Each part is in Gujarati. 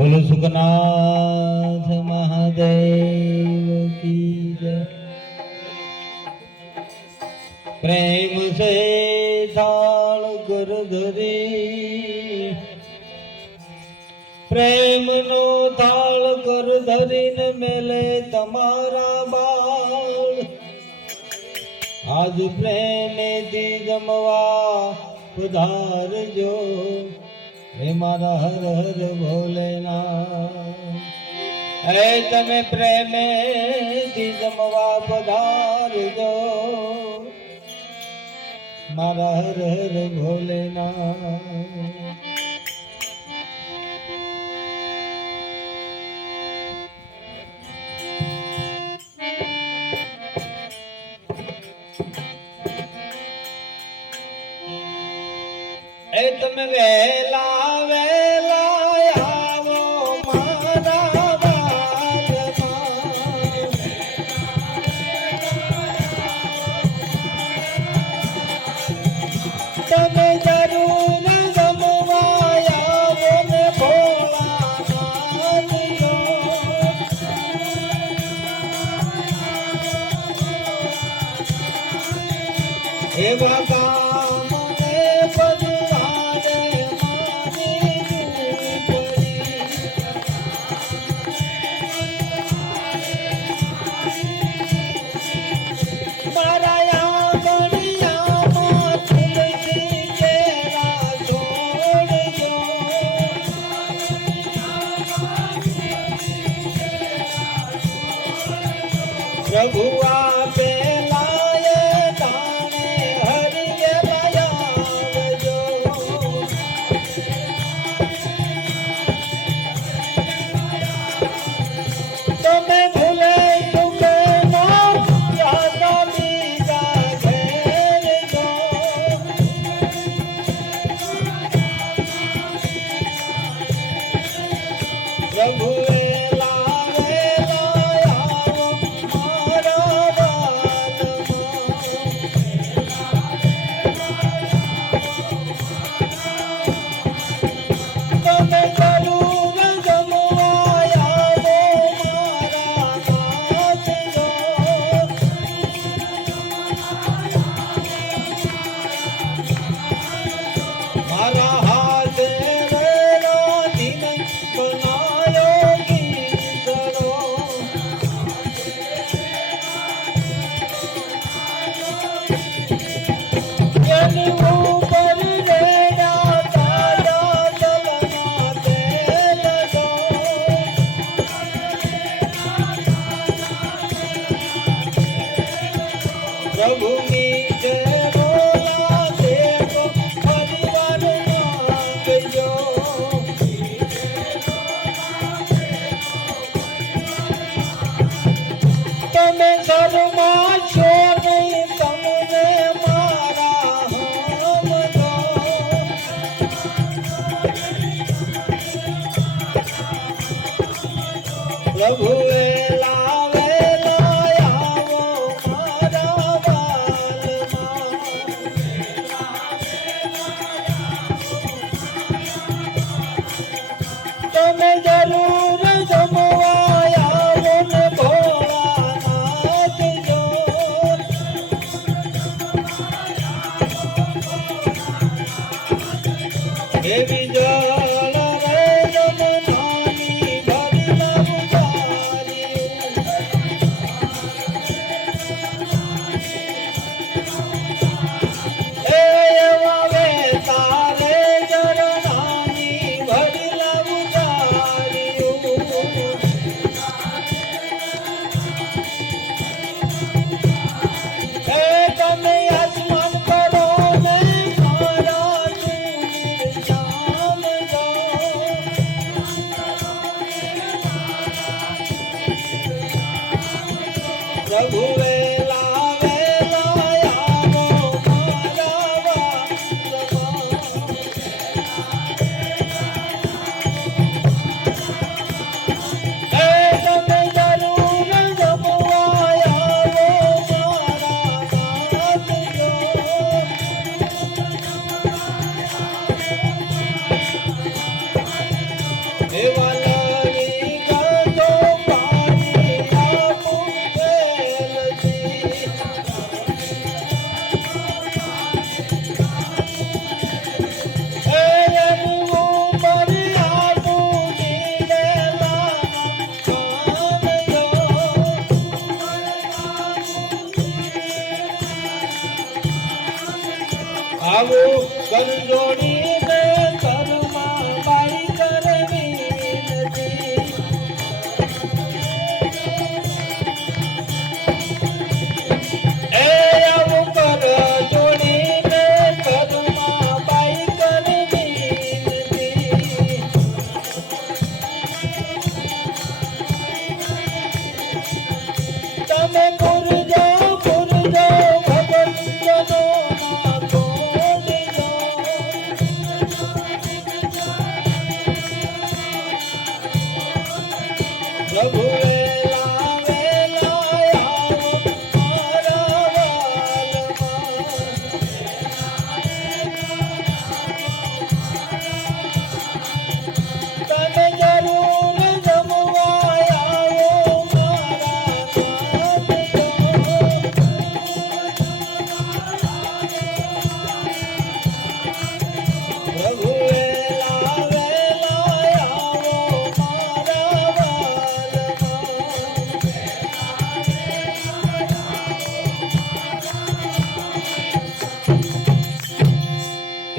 बोलो सुखनाथ महादेव की जय। प्रेम से थाल कर धरी, प्रेम नो थाल कर धरीने मेले तमारा बाल। आज प्रेमे थी जमवा पधारजो, हे मारा हर हर भोलेनाथ। हे तमे प्रेमे थी जमवा पधारजो, मारा हर हर भोलेनाथ। ए तमे वेला वेला आवो मारा बालमा, तमे जरूर जमवा आवो ने भोलानाथ जो। हे बाबा प्रभु आपे लाए दाने हरिये बजावजो। तुम्हें भूले चुके ना यादा बीजा घेर दो। प्रभु प्रभु नीचे बोला देखो परिवार मांगजो। तमे शर्मा छो नहीं तमने मारा हम दो। प्रभु जरूर जमवाया मन भोलानाथ जो। देवी जल रे जमनानी भरी नवतारी। हे वावे तारे जरनानी भरी प्रभु वेला वेला आवो मारा बालमा। हे तमे जरूर जमवा आवो मारा नाथ जो। हे वाला પ્રભુ વેલા વેલા આવો મારા વાલમાં. તને જરૂર જમવા આવો મારા નાથ જો. પ્રભુ વેલા વેલા આવો મારા વાલમાં.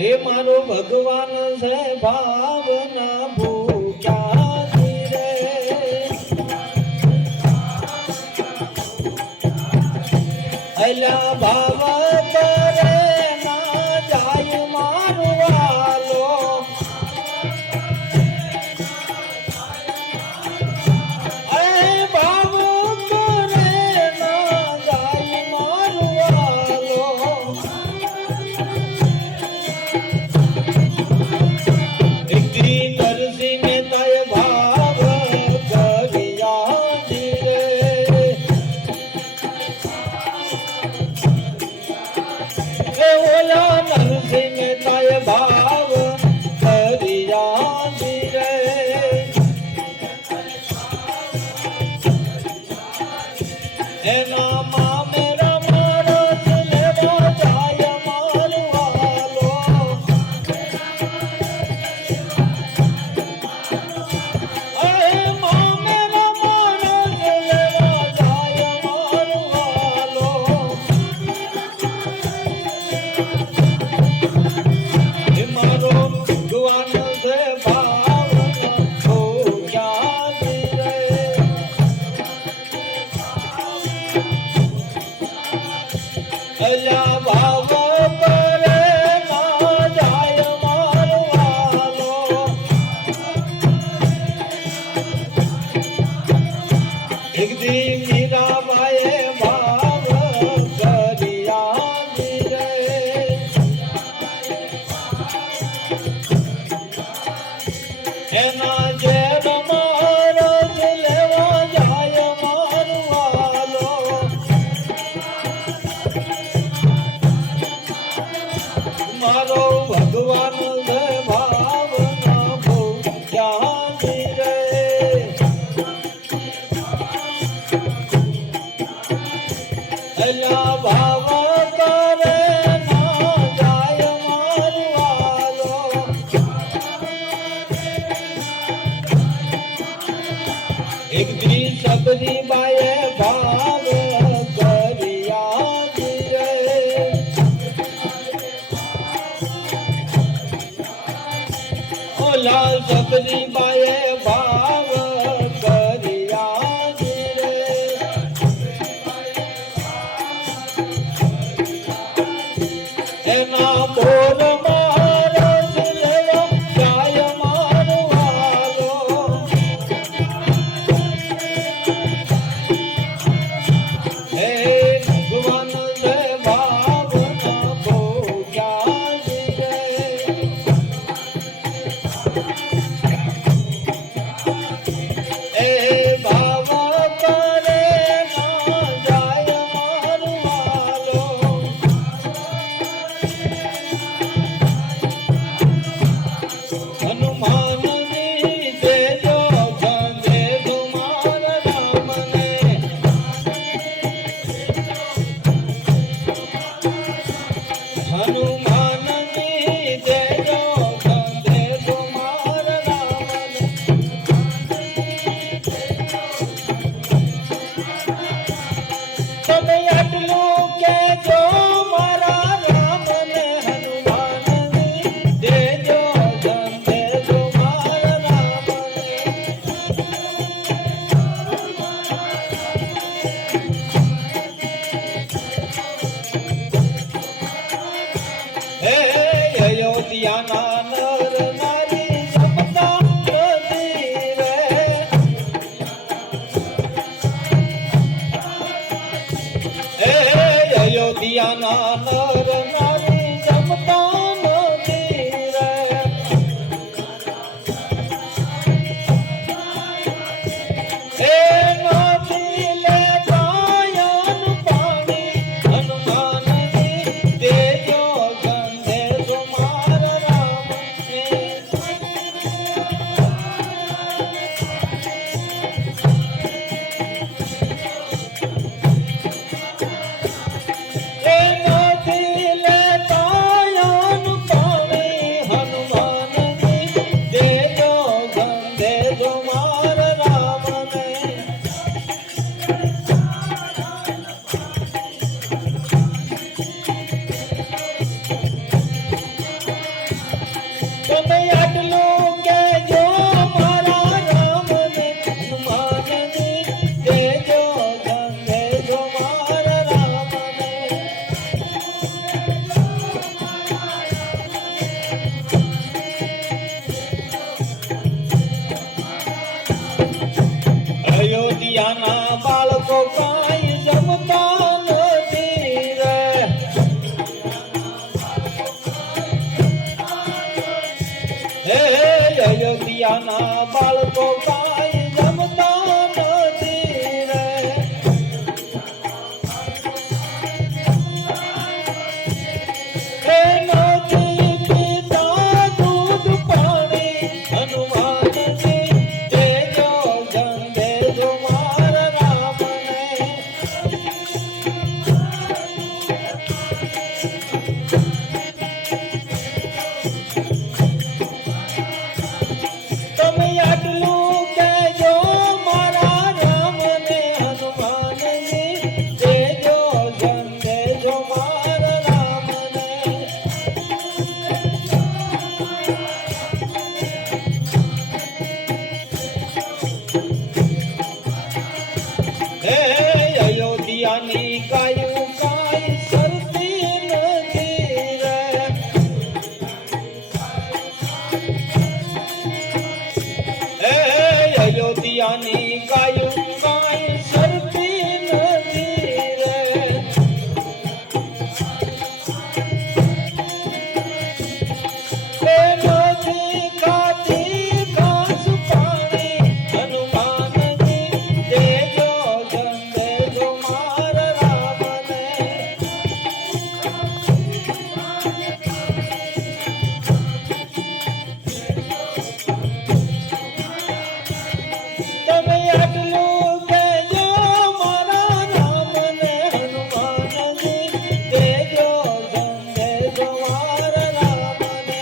હે મારો ભગવાન છે ભાવના ભૂખ્યા રે. અલા ભાવ કરે ના જાય મારું વાલો. અરે ભાવ કરે ના જાય મારું વાલો. એકદી નરસિંહ મહેતાએ ભાવ કર્યા ધીરે. એ ઓલા નરસિંહ મહેતાએ ભાવ કર્યા ધીરે. એના મામેરા માણસ લેવા જાય મારું વાલો. અરે મામેરા માણસ લેવા જાય મારું વાલો. હે મારો ભગવાન છે ભાવના ભૂખ્યા રે. અલા ભાવ કરે ના જાય મારું વાલો. એક દી મીરાબાઈએ ભાવ કર્યા ધીરે. એના જેર મારસ લેવા જાય મારું વાલો. મારો ભગવાન છે ભાવના ભૂખ્યા રે. અલા ભાવ કરે ના જાય મારું વાલો. એક દી સબરીબાઈએ ભાવ કર્યા ધીરે. ઓલા સબરીબાઈએ ભાવ કર્યા ધીરે. એના બોર મારસ લેવા જાય મારું વાલો. હે ભગવાન છે ભાવના ભૂખ્યા રે. જો મારા રામને તમે આટલું કહેજો મારા રામને હનુમાનને દેજો સંદેજો મારા રામને અયોધ્યાના બાળકો કાંઈ જમતા નથી રે હે અયોધ્યાના બાળકો કાંઈ જમતા નથી રે હે નથી પીતા દૂધ પાણી હનુમાનજી દેજો સંદેજો મારા રામને તમે આટલું કહેજો મારા રામને હનુમાનજી દેજો સંદેજો મારા રામને હે અયોધ્યાની ગાયું કાંઈ સરતી નથી રે હે અયોધ્યાની ગાયું કાંઈ સરતી નથી રે હે નથી ખાતી ઘાસ પાણી હનુમાનજી દેજો સંદેજો મારા રામને તમે આટલું કહેજો મારા રામને હનુમાનજી દેજો સંદેજો મારા રામને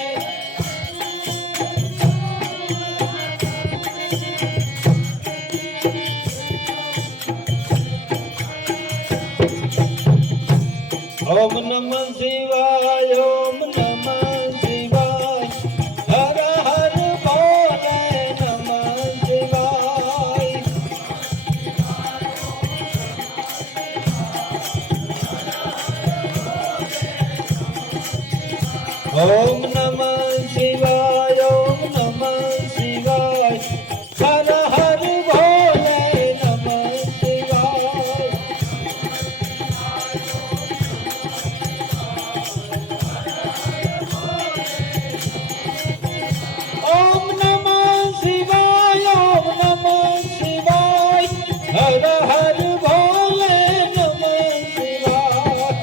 ઓમ નમઃ શિવાય ઓમ નમઃ શિવાય હર હર બોલે નમઃ શિવાય ઓમ નમઃ શિવાય ઓમ નમઃ શિવાય હર હર બોલે નમઃ શિવાય ઓમ નમઃ શિવાય ઓમ નમઃ શિવાય હર હર બોલે નમઃ શિવાય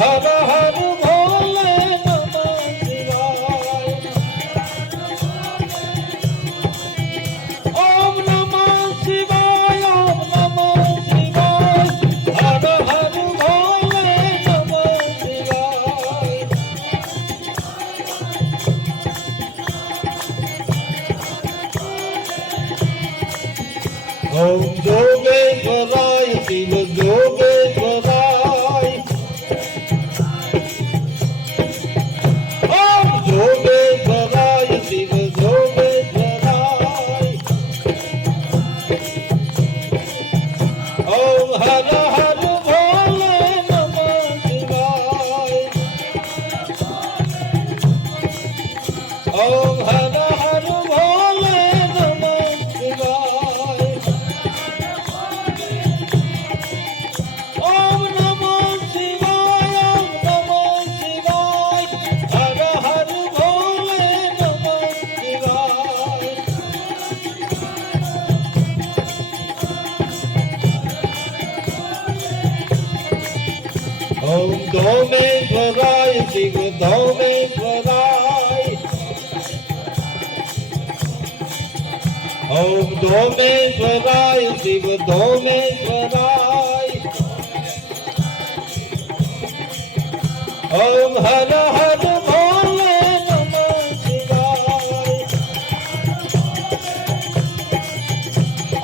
હર હર ભોલે નમઃ શિવાય ઓમ નમઃ શિવાય ઓમ નમઃ શિવાય હર હર ભોલે નમઃ શિવાય ઓમ જોગેશ્વરાય શિવ જોગેશ્વરાય ઓમ જોગેશ્વરાય શિવ જોગેશ્વરાય ઓમ હર હર ભોલે નમઃ શિવાય ઓમ હર હર ભોલે નમઃ શિવાય ઓમ નમઃ શિવાય ઓમ નમઃ શિવાય હર હર ભોલે નમઃ શિવાય ઓમ ધોમેશ્વરાય શિવ ધોમેશ્વરાય ઓમ ધોમેશ્વરાય શિવ ધોમેશ્વરાય ઓમ હર હર ભોલે નમઃ શિવાય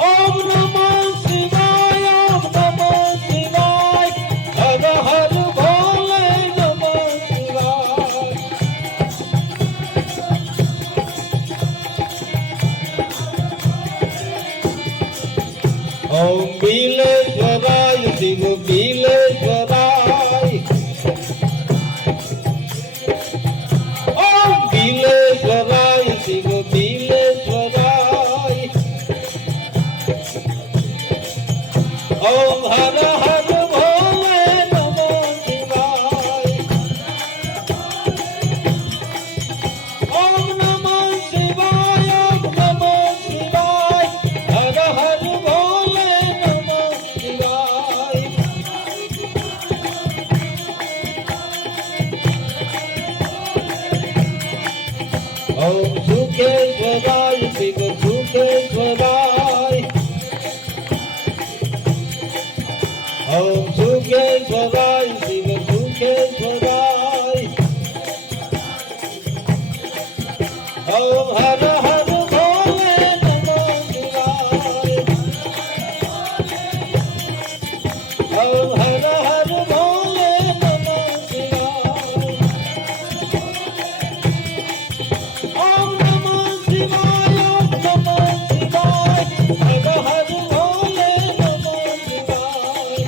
ઓમ નમઃ શિવાય ઓમ નમઃ શિવાય હર હર ભોલે નમઃ શિવાય ઓમ બીલેશ્વરાય શિવ બીલેશ્વરાય ઓમ બીલેશ્વરાય શિવ બીલેશ્વરાય ઓમ હર હર ભોલે નમઃ શિવાય ઓમ નમઃ શિવાય ઓમ નમઃ શિવાય હર હર ભોલે નમઃ શિવાય ઓમ સુખેશ્વરાય શિવ સુખેશ્વરાય ઓમ સુખેશ્વરાય શિવ સુખેશ્વરાય ઓમ હર હર ભોલે નમઃ શિવાય ઓમ હર હર ભોલે નમઃ શિવાય ઓમ નમઃ શિવાય ઓમ નમઃ શિવાય હર હર ભોલે નમઃ શિવાય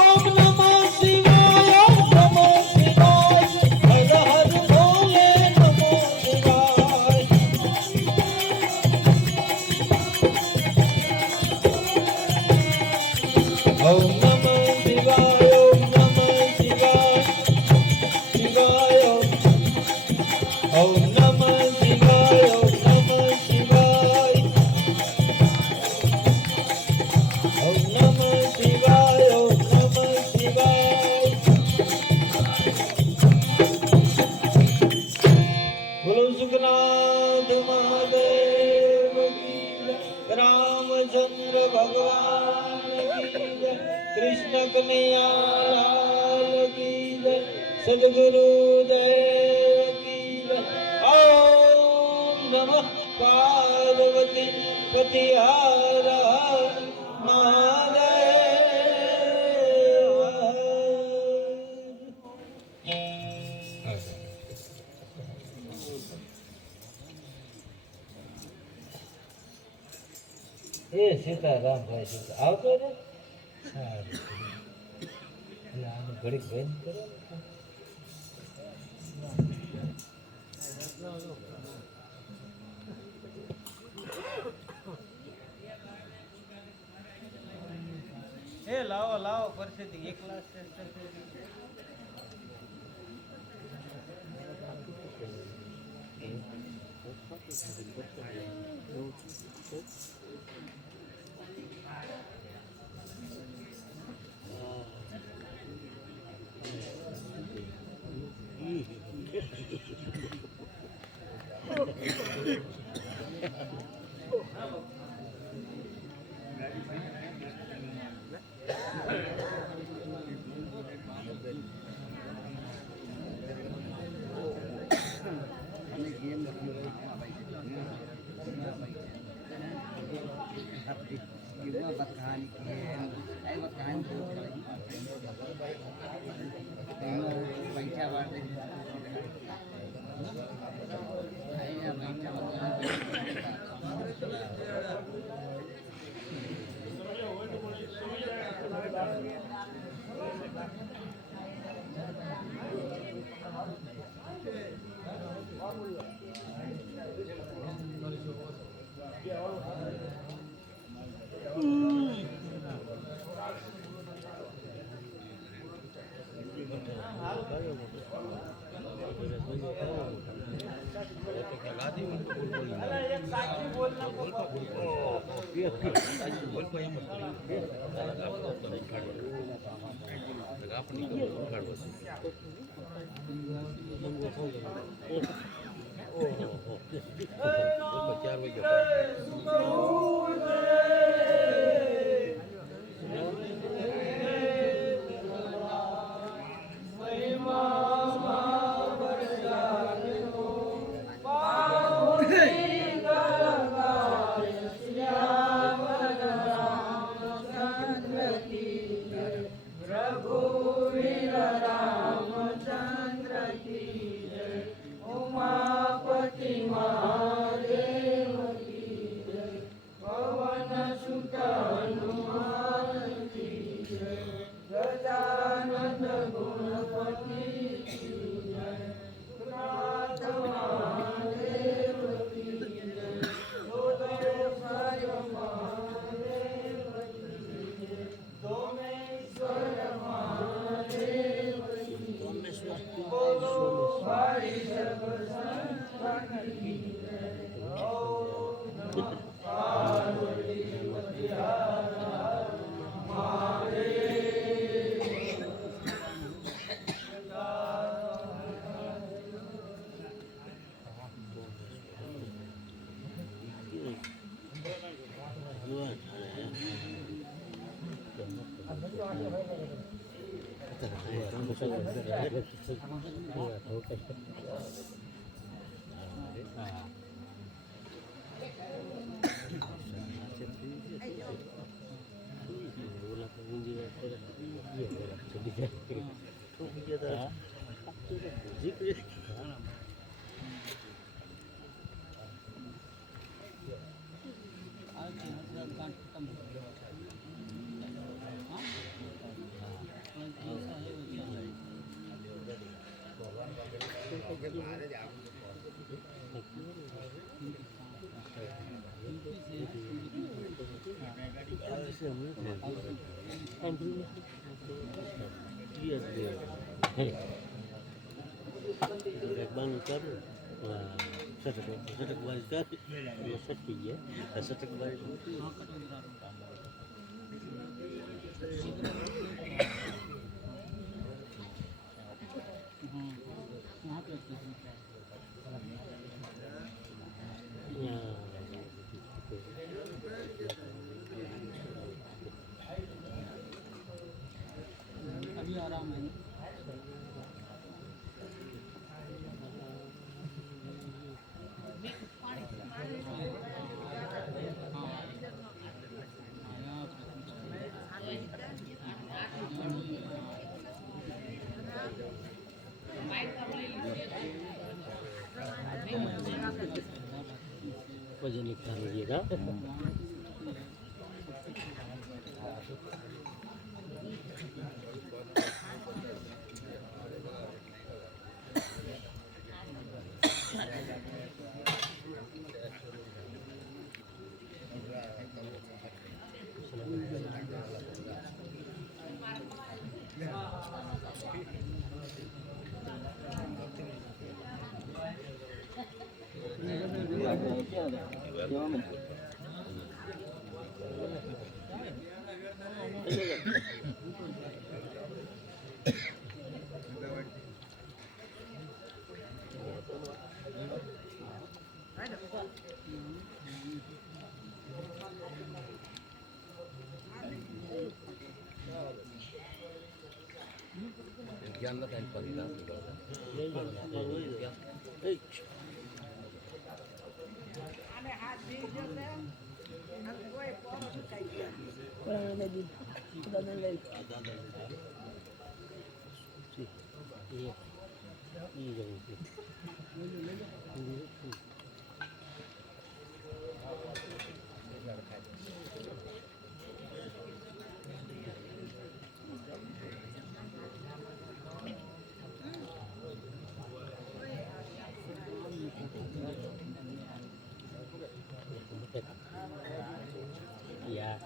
ઓમ નમઃ શિવાય ઓમ નમઃ શિવાય હર હર ભોલે નમઃ શિવાય ઓમ નમઃ શિવાય ઓમ નમઃ શિવાય શિવાય ઓમ નમઃ શિવાય ઓમ નમઃ શિવાય ઓમ નમઃ શિવાય ઓમ નમઃ શિવાય બોલો સુખનાથ મહાદેવ કી જય. રામચંદ્ર ભગવાન કી જય. કૃષ્ણ કનૈયા કી જય. સદગુરુ દેવ કી જય. ઓમ નમઃ પાર્વતી પતિ હર હર મહાદેવ. એ સીતારામ ભાઈ સીતા આવતો ને આનું ઘડીક બંધ કરો એ લાવો લાવો પરસેથી એકલા Bang कर सटक बारी कर ये सट की है सटक बारी अभी आराम है वजन निकाल लीजिएगा Yeah.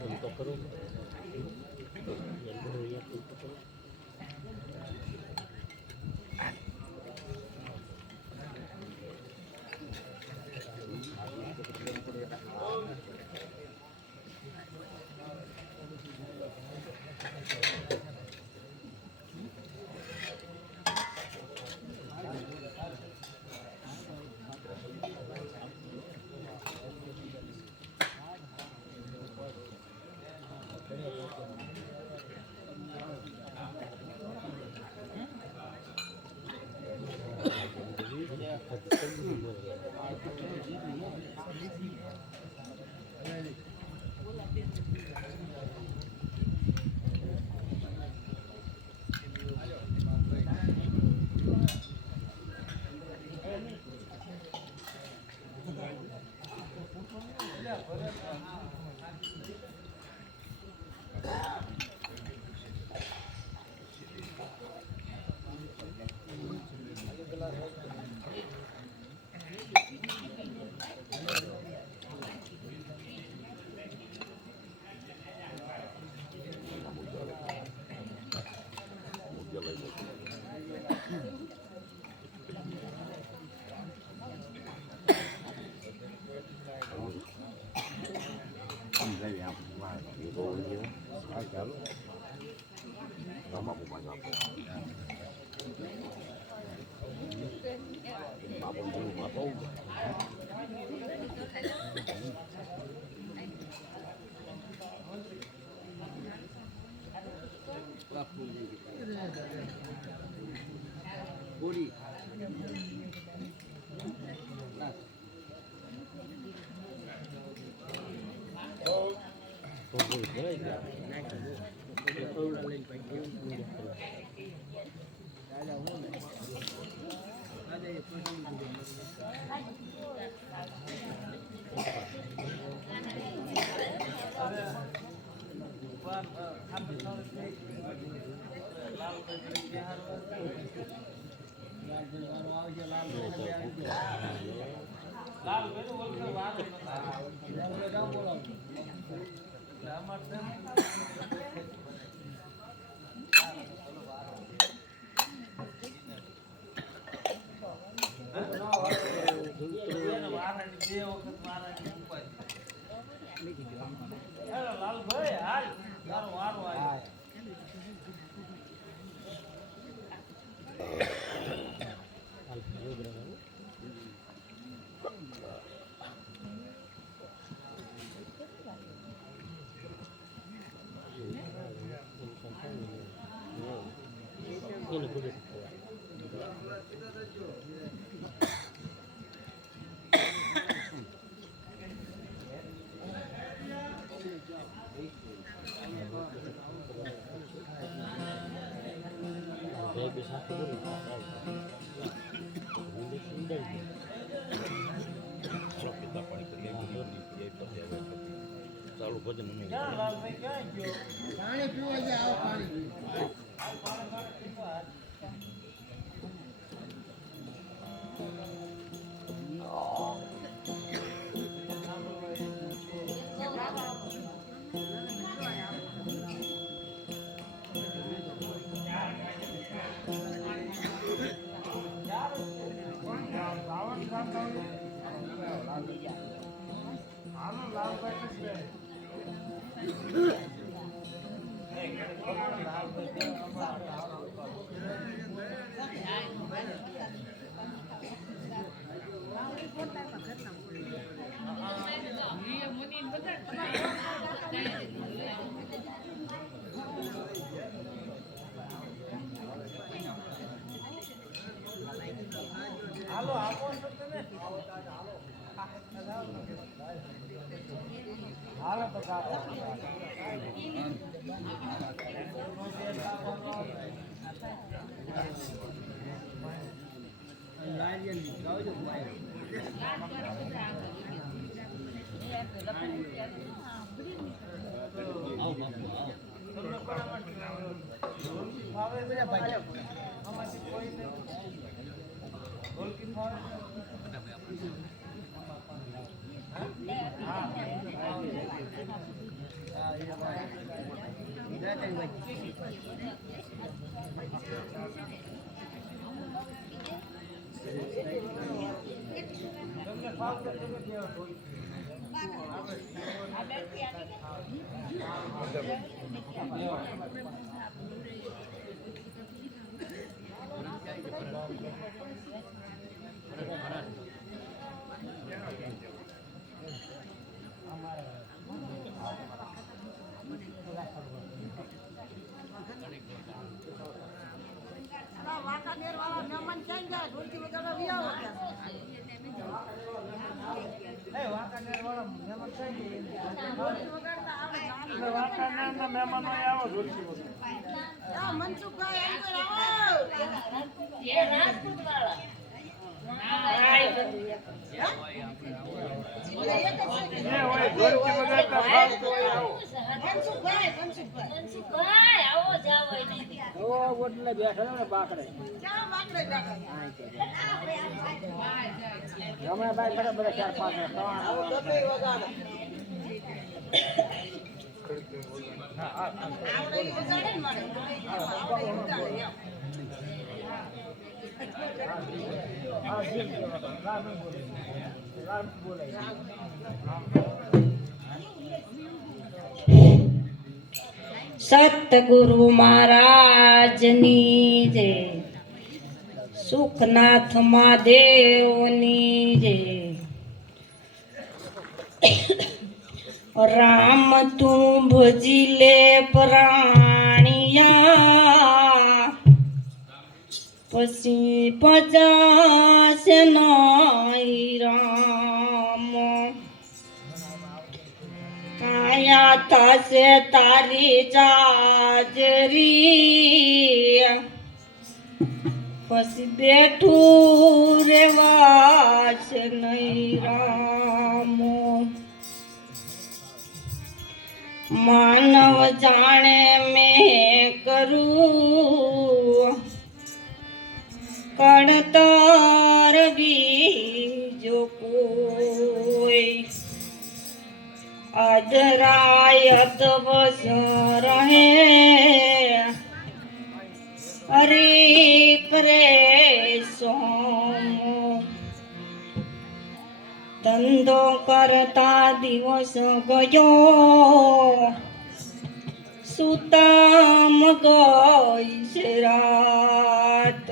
Untuk keruk. Yang berhuyat itu keruk. Lalbhai હાલ તારો વારો આવ્યો. બે સાથે બોલી ચાલુ ભજન ક્યાં લાલભાઈ ક્યાં ગયો? પાણી પીવા જાય આવો પાણી હાલો આપો છો તમે હાલો તો કાપો આમાંથી કોઈ નહીં ઢોલકી ફાવે તમને ફાવશે તમે કેવો ઢોલકી વાંકાનેર વાળા મહેમાન ક્યાં ગયા ઢોલકી વગાડવા વિયાવો એ વાંકાનેર વાળા મહેમાન ક્યાં ગયા? ઢોલકી વગાડતા આવે તમે વાંકાનેરના મહેમાનો આવો ઢોલકી વગાડવા. આ મનસુખભાઈ અંદર આવો જે હોય ઢોલકી વગાડતા ફાવતું હોય આવો. મનસુખભાઈ આવો જાવ ઓટલે બેઠા ને બાકડે ક્યાં વાગડે બેઠા રમણાભાઈ ખરા બધા 4-5 આવો ડબ્બે વગાડો આવડે ઈ વગાડે ને મારે આવડે ઈ વગાડે એમ. સતગુરુ મહારાજની જય, સુખનાથ મહાદેવની જય. રામ તું ભજી લે પ્રાણિયા, પછી પચાસ નહીં રામ. કાયા થશે તારી જાજરી, પછી બેઠું રેવાશે નહીં રામ. માનવ જાણે મેં કરું કણતર બીજો કોઈ, અધરાયત વસ રહે હરે કરે સોમ. ધંધો કરતા દિવસ ગયો, સુતામ ગઈ છે રાત.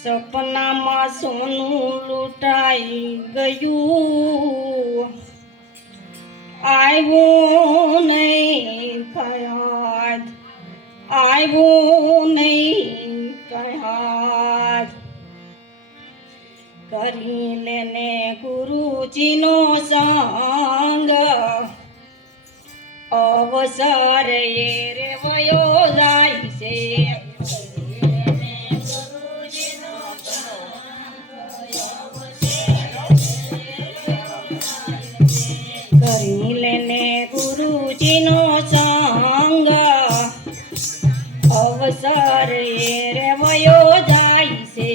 સપનામાં સોનું લૂંટાઈ ગયું, આવ્યું નહીં કયાદ, આવ્યું નહીં કયાદ. કરી લેને ગુરુજીનો સંગ, અવસર એ રે વયો જાય છે કરી લેને ગુરુજીનો સંગ અવસર એ રે વયો જાય છે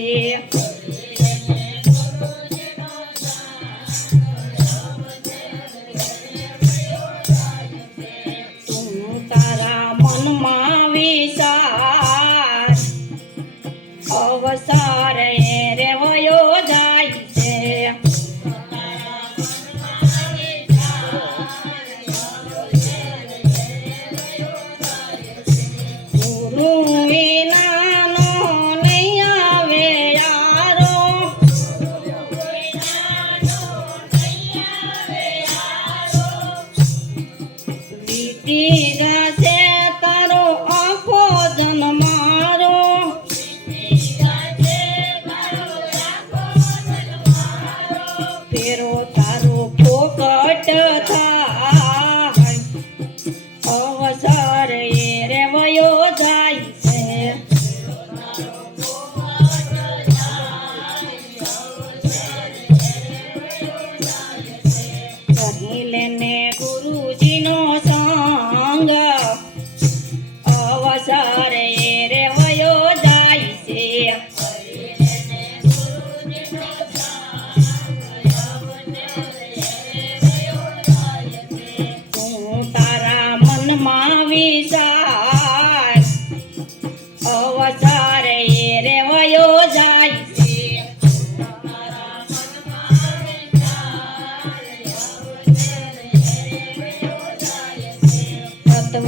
તું તારા મનમાં વિચાર અવસર એ રે વયો જાય છે ગુરુ વિનાનો નહીં આવે યારો વીતી જશે તારો આખો જન્મારો ફેરો તારો ફોકટ થાય અવસર એ રે વયો જાય છે કરી લેને ગુરુજીનો સંગ અવસર એ રે વયો જાય છે તું તારા મનમાં વિચાર અવસર એ રે વયો જાય છે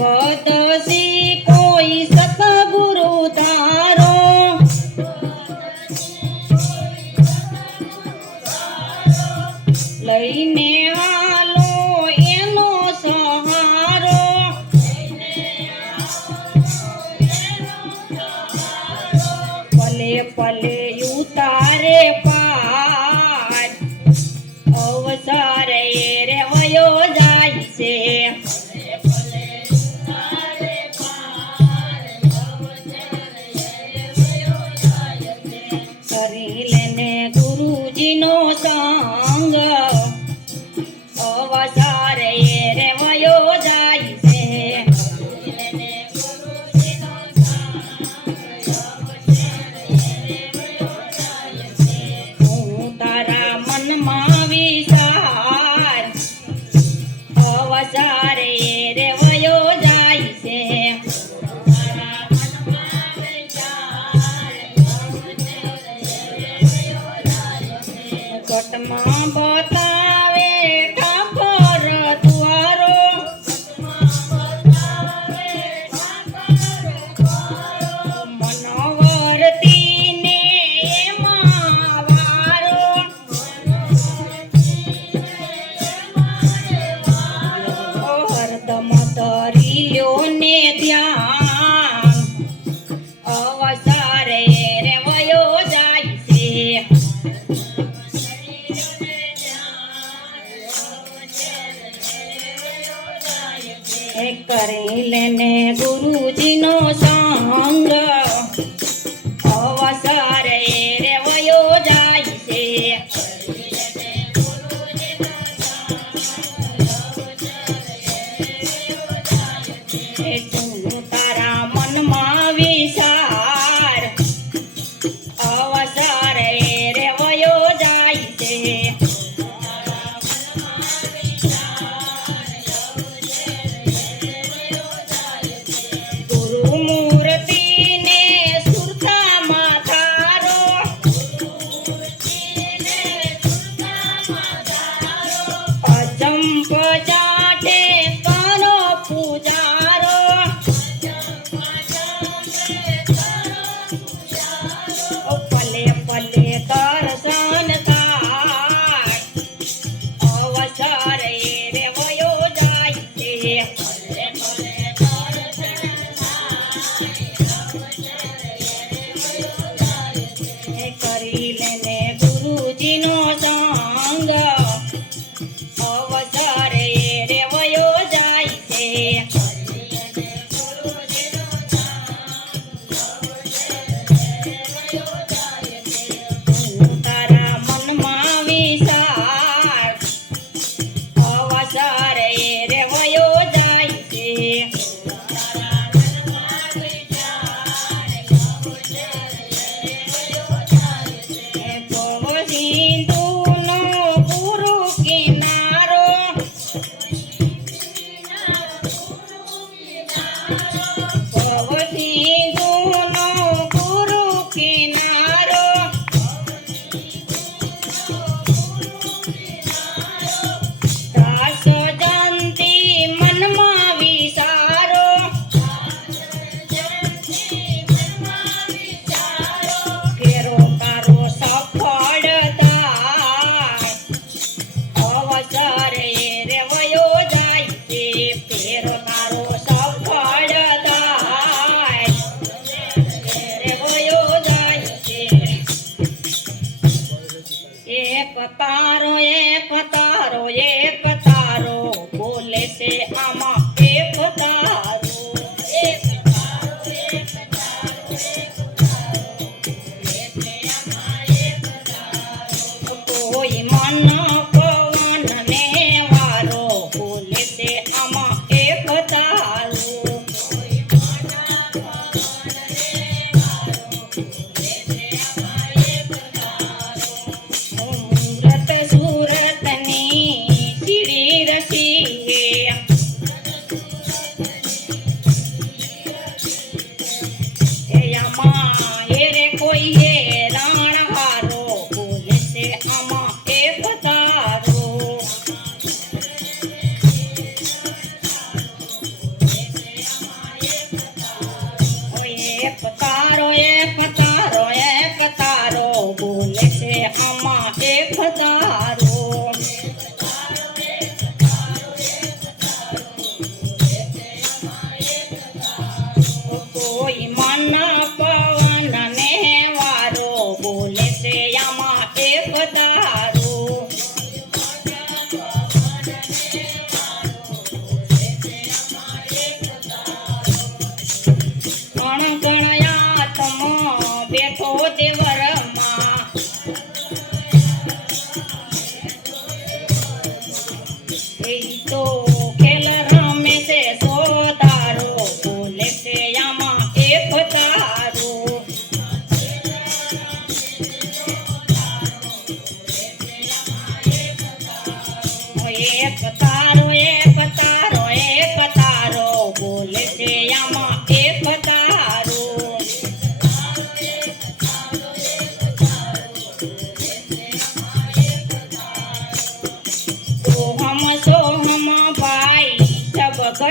તત્વદર્શી કોઈ સતગુરુ તારો લઈને હાલો એનો સહારો પલે પલે ઉતારે પાર અવસર એ રે વયો જાય છે કરી લેને ગુરુજીનો સંગ અવસર એ રે વયો જાય છે તું તારા મનમાં વિચાર અવસર એ રે વયો જાય છે કટમાં બતાવે ઠાકોર દ્વારો મનોવરતીને એમાં વારો હરદમ ધર્યો ને ધ્યાન અવસર એ રે વયો જાય છે કરી લેને ગુરુજીનો સંગ અવસર એ રે વયો જાય છે તું તારા મનમાં વિચાર અવસર એ રે વયો જાય છે મૂર્તિને સુરતામાં ધારો અચંપ ચાટે કરો પૂજારો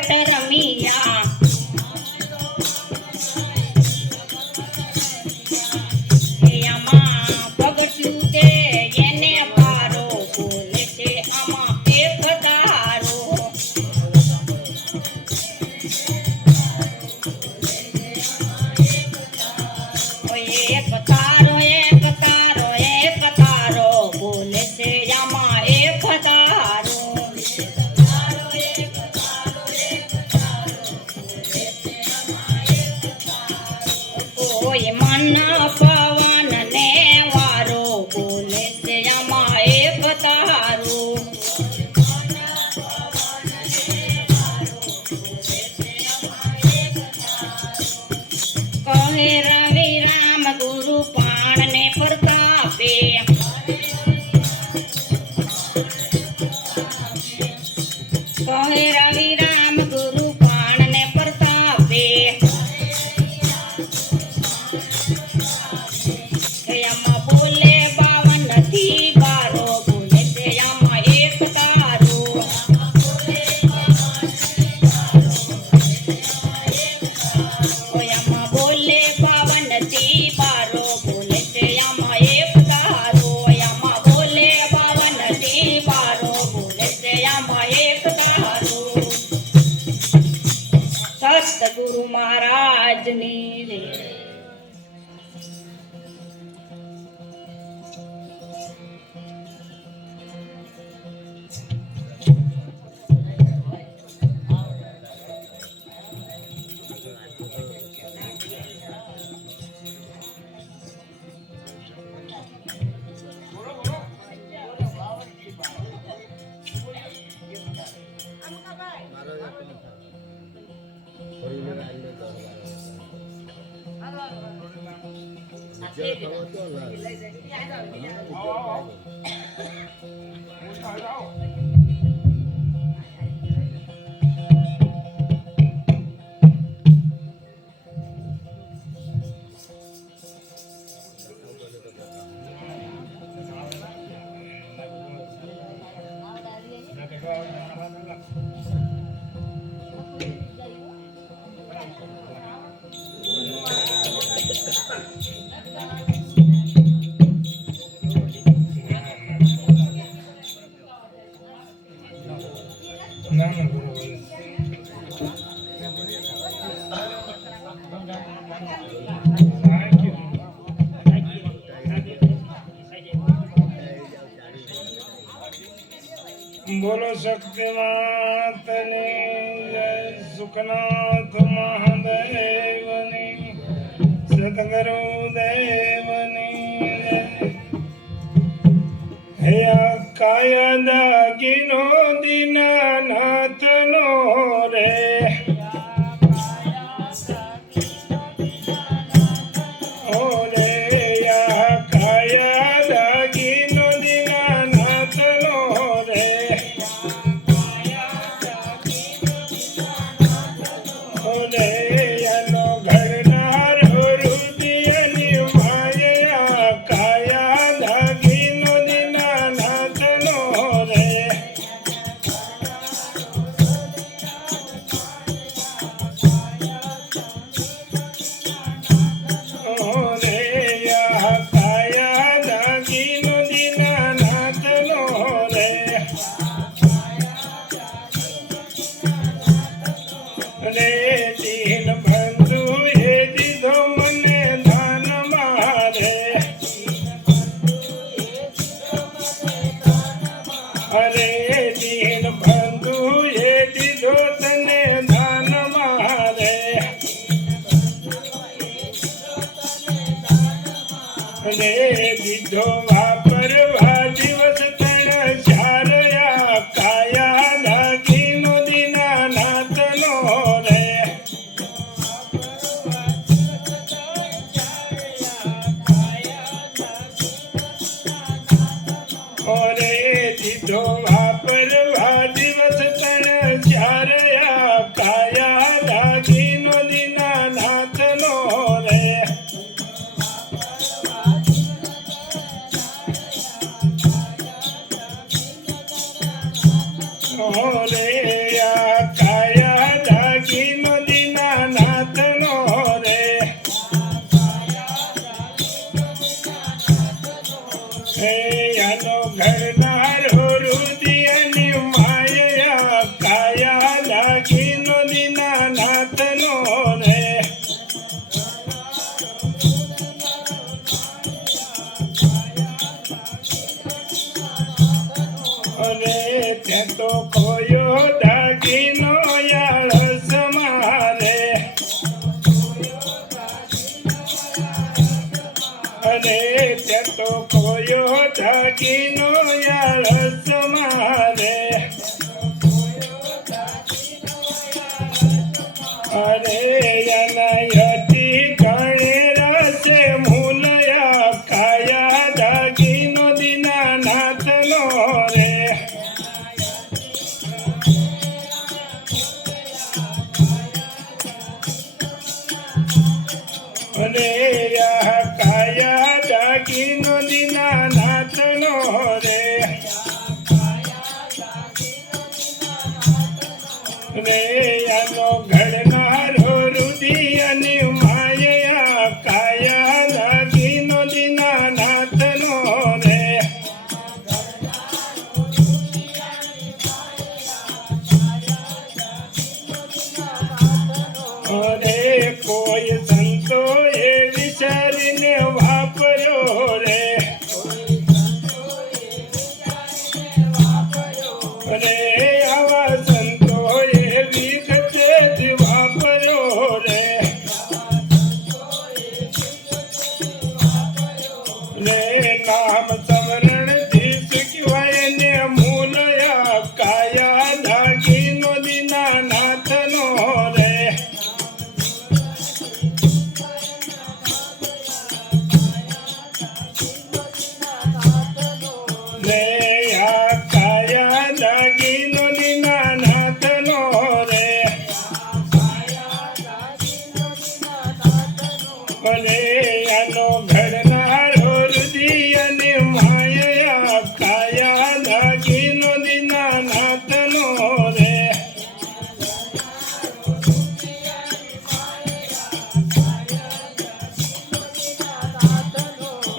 રમત રમિયા આમાં પગથિયું તે એને પારો બોલે છે આમાં એક તારો એક તારો એક તારો એક તારો બોલે છે આમાં એક તારો કોઈ મન પવન ને વારો બોલે છે આમાં એક તારો કહે રવિ રામ ગુરુ પાણ ને પ્રતાપે કહે રવિ રામ ગુરુ પાણ ને પ્રતાપે આમાં બોલે 52 નથી બારો બોલે છે આમાં એક તારો આમાં બોલે 52 નથી બારો બોલે છે આમાં એક તારો આમાં બોલે 52 નથી બારો બોલે છે આમાં એક તારો સતગુરુ મહારાજની જય. બોલો શક્તિમાતની જય સુખનાથ મહાદેવની સદગુરુ દેવની જય. હે કાયા દાગીનો દીનાનાથનો રે દીધો વાપરવા દિવસ ત્રણ ચારયા કાયા દાગીનો દીનાનાથનો રે ઓરે દીધો વાપરવા દિવસ ત્રણ ચારયા કાયા દાગીનો દીનાનાથનો રે અરે અનયતિ ગણે રસે મૂલયા કાયા દાગીનો દીનાનાથનો રે અરે કાયા દાગીનો દીનાનાથનો રે રે આનો ઘડનારો રુદિય અને માયા કાયા દાગીનો દીનાનાથનો રે અરે કોઈ સંતો એ વિચારીને વાપર્યો રે અરે આવા સંતો એ વિગતે જ વાપર્યો રે નામ સમરણ થી શીખવાય ને મૂલયા કાયા દાગીનો દીનાનાથનો રે કાયા દાગીનો દીનાનાથનો રે ભલે આનો ઘડનારો રુદિય અને માયા કાયા દાગીનો દીનાનાથનો રે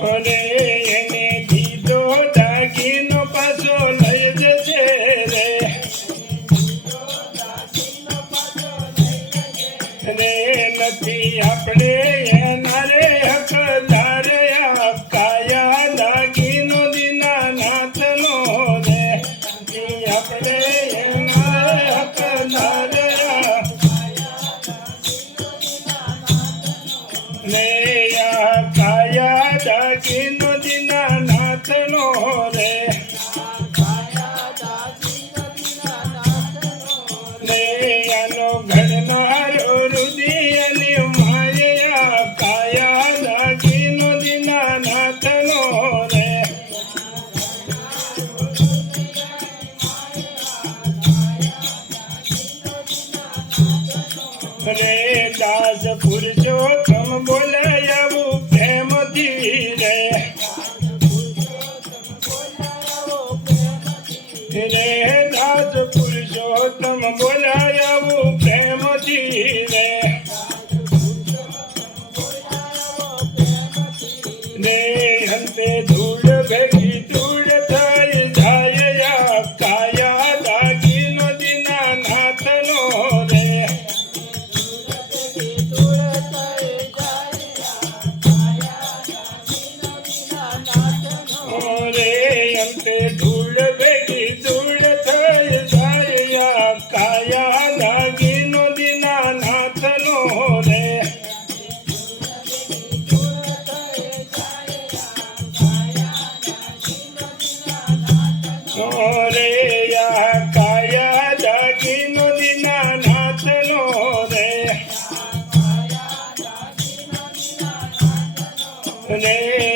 અરે એને દીધો દાગીનો પાછો લઈ જશે રે રે નથી આપણે એના રે હકદાર કાયા દાગીનો દીનાનાથનો રે નથી આપણે એના રે હકદાર રે કાયા દાગીનો દીનાનાથનો રે રે આનો ઘડનારો રુદિય અને માયા કાયા દાગીનો દીનાનાથનો રે રે દાસ પુરુષોત્તમ બોલાયાવું પ્રેમથી રે રે દાસ પુરુષોત્તમ બોલાયાવું પ્રેમથી રે રે અંતે ધૂળ ભેગી ધૂળ થઈ જાય કાયા દાગીનો દીનાનાથનો રે રે અંતે ધૂળ ભેગી ધૂળ થઈ જાય કાયા દાગીનો દીનાનાથનો રે રે કાયા દાગીનો દીનાનાથનો રે રે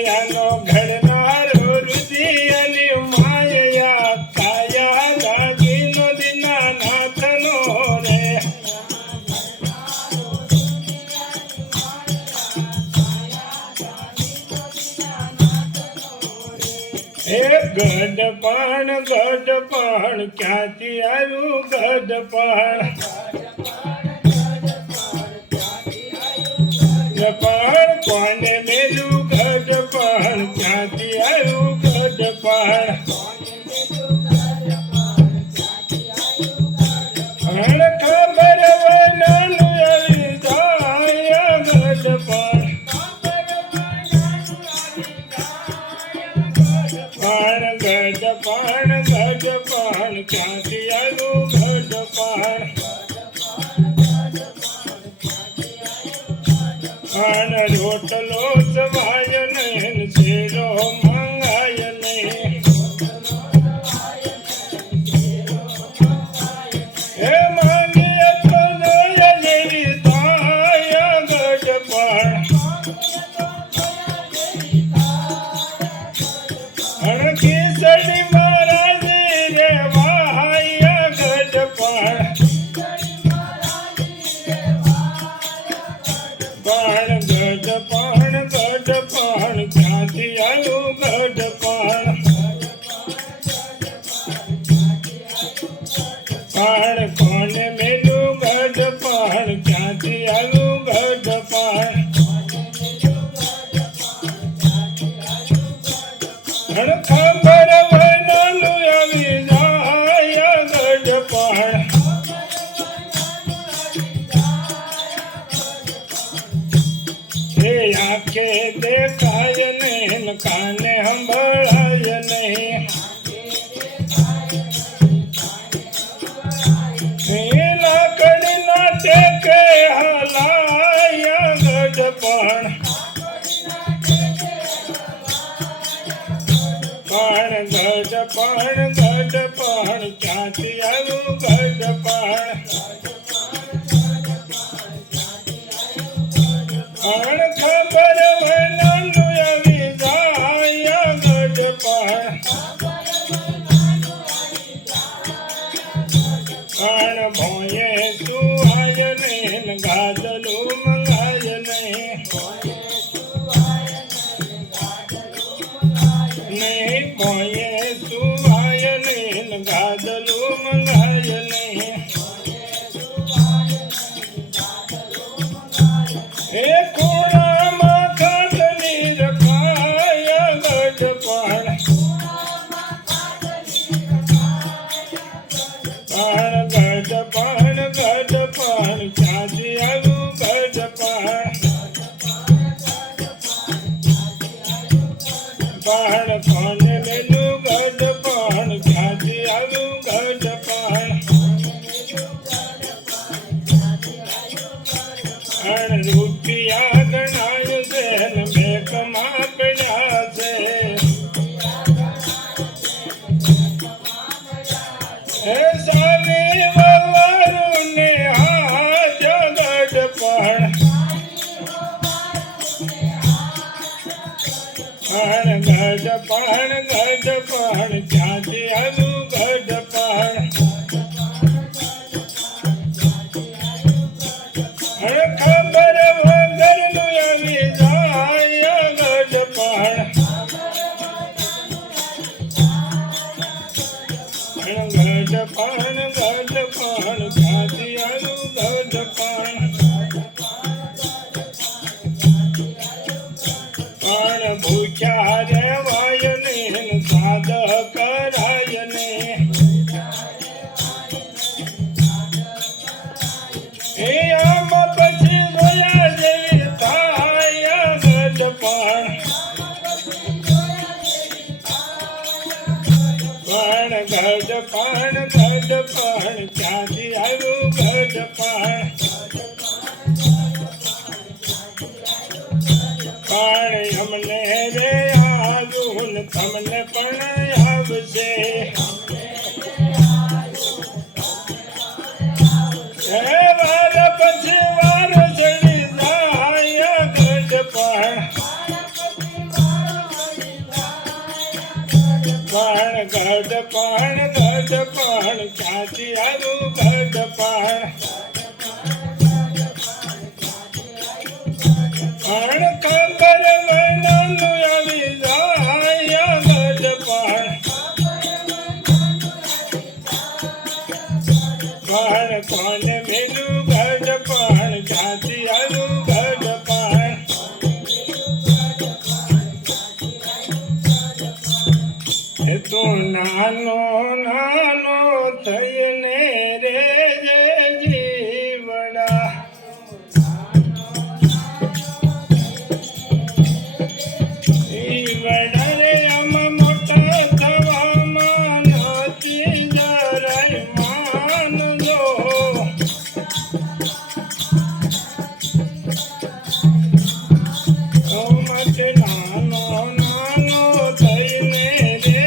આનો ઘડનારો રુદિય અને માયા કાયા દાગીનો દીનાનાથનો રે એ ગઢપણ ક્યાંથી આવ્યું ગઢપણ ગઢપણ કોને મેલું ગઢપણ ક્યાંથી આવ્યું ગઢપણ ખબર વનાનું આવી જાય ગઢપણ ગઢપણ ક્યાંથી આવ્યું ગઢપણ રોટલો સમાય નહીં શેરો મંગાય નહીં એ માંગીએ તો જોય જેવી એ આંખે દેખાય ને કાને સંભળાય નહીં લાકડીના ટેકે હલાય ગઢપણ ગઢપણ ક્યાંથી આવ્યું ગઢપણ ખબર વનાનું આવી જાય ગઢપણ ભોયે સુહાય ને ગાદલું મંગાય નહીં ભોયે સુહાય ને ગાદલું મંગાય નહીં એ ખોરામાં ખાટલી રખાય ગઢપણ ગઢપણ ક્યાંથી આવ્યું ગઢપણ કોને મેલું ગઢપણ ક્યાંથી આવ્યું ગઢપણ રૂપિયા ગણાય છે ને બેકમાં પડ્યા છે એ સારી વવારું ને હાજ ગઢપણ ગઢપણ ક્યાંથી આવ્યું ગઢપણ ખબર વગરનું આવી જાય ગઢપણ ક્યાંથી આવ્યું ગઢપણ પણ ભૂખ્યા રેવાય ને સાદ કરાય ને એ આમ પછી જોયા જેવી થાય ગઢપણ ગઢપણ ક્યાંથી આવ્યું ગઢપણ પણ અમને રે આવ્યું ને તમને પણ આવશે વાર પછી વાર ચડી જાય ગઢપણ ગઢપણ ક્યાંથી આવ્યું ગઢપણ ખબર વનાનું આવી જાય ગઢપણ કોને મેલું ગઢપણ ક્યાંથી આવ્યું ગઢપણ તું નાનો થઈને રે જીવડા રે આમાં મોટા થવામાં નથી જરાય માનજો માટે નાનો થઈને રે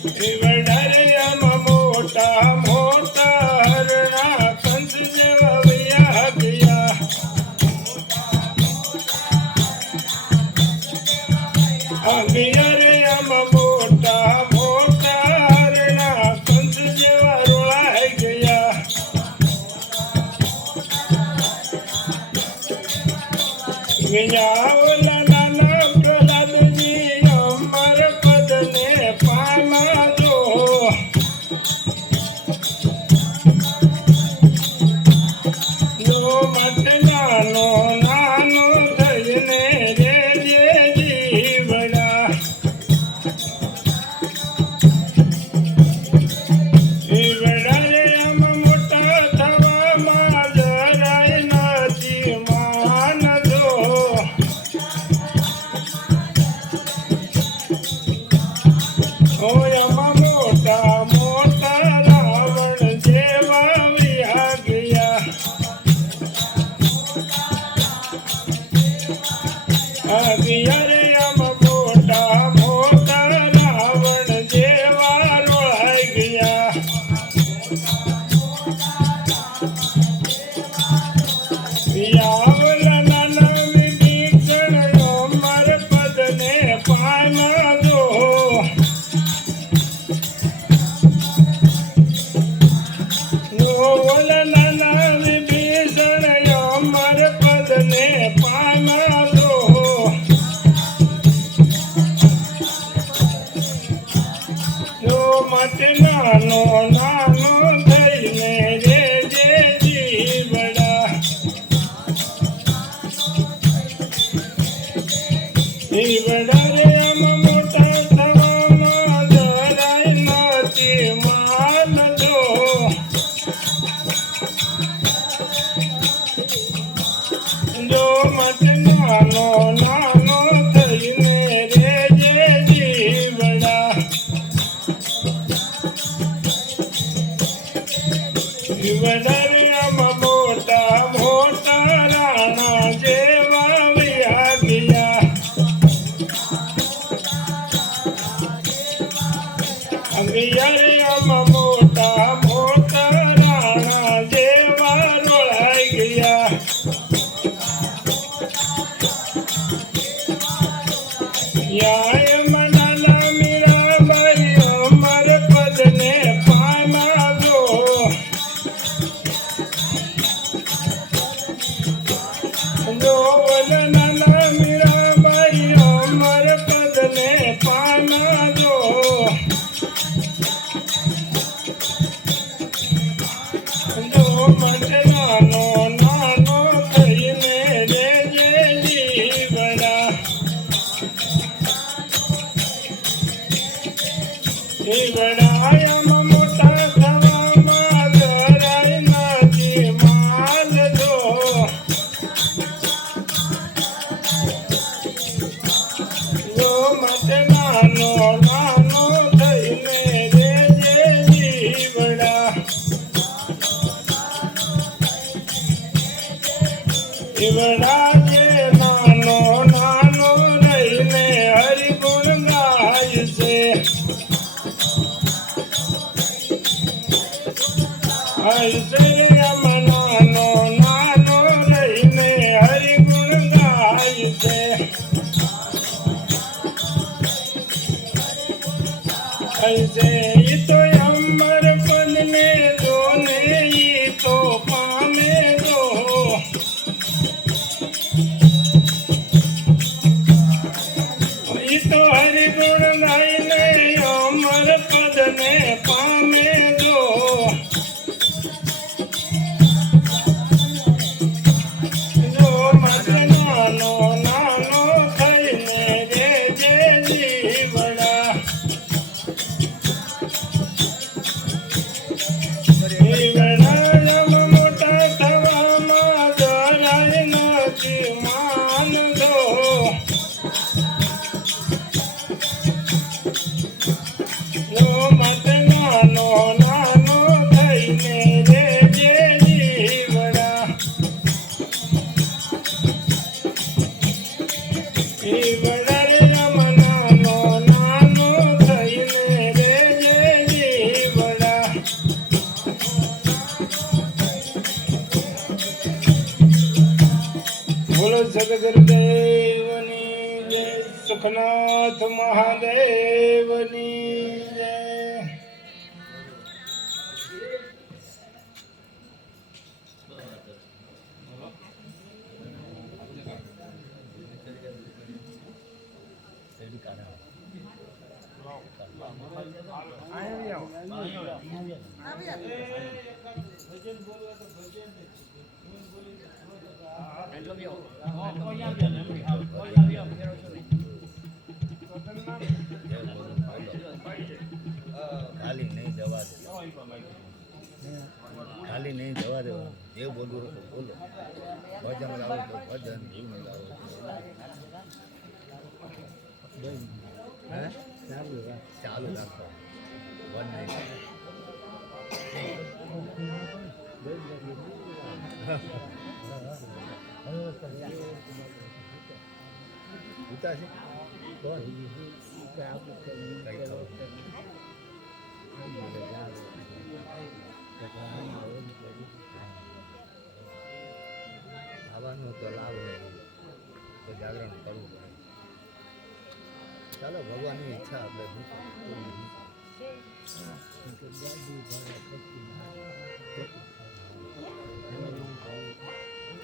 જીવડા રે આમાં મોટા હરણા કંસ જેવા વયા ગયા રે આમાં મોટા હરણા કંસ જેવા રોળાઈ ગયા વિજાઓલા નાના પ્રહલાદજી અમર પદને પામજો માટે નાનો થઈને રે જીવડા રે જો માટે નાનો નાનો થઈને રે જે જીવડા જીવડા રે આમ મોટા થવામાં જરાય નથી માન જો જો માટે નાનો નાનો થઈને રે જે જીવડા જીવડા રે આમ મોટા મોટા રાણા જેવા વ્યા ગયા રે આમ મોટા મોટા રાણા જેવા રોળાઈ ગયા યાય મનાલા મીરાબાઈ અમર પદને પાના જો જો વલનાલા મીરાબાઈ અમર પદને પાના જો જો માટે નાનો નાનો થઈને રે જે જીવડા જીવડાયામાં મોટા થવામાં જરાય નથી માન જો જો માટે નાનો નાનો થઈને રે જે જીવડા જીવડા જે નાનો નાનો રહીને હરિગુણ ગાય છે હૈસે આમ નાનો નાનો રહીને હરિગુણ ગાય છે હૈસે ઈ તો અમર પદને જોને ઈ તો પામે જો ઈ તો હરિગુણ ગાઈને અમર પદને પામે જો જો માટે નાનો નાનો થઈને રે જે જીવડા જીવડાયામાં મોટા થવામાં જરાય નથી માન જો જો માટે નાનો નાનો થઈને રે જે જીવડા જીવડા રે આમ નાનો નાનો થઈને રે જે જીવડા બોલો સદગુરુદેવની જય સુખનાથ મહાદેવની જય ખાલી નહીં જવા દે ખાલી નહીં જવા દે જે બોલવું હોય તો બોલો ભજન ગાવું તો ભજન એવું ગાવું ચાલુ રાખો વન ઉતાર છે આવવાનું તો લાભ તો જાગરણ કરવું પડે ચાલો ભગવાનની ઈચ્છા આપણે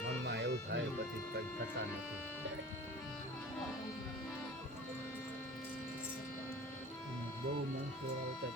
મનમાં એવું થાય પછી કંઈ થતા નથી બહુ માણસો આવતા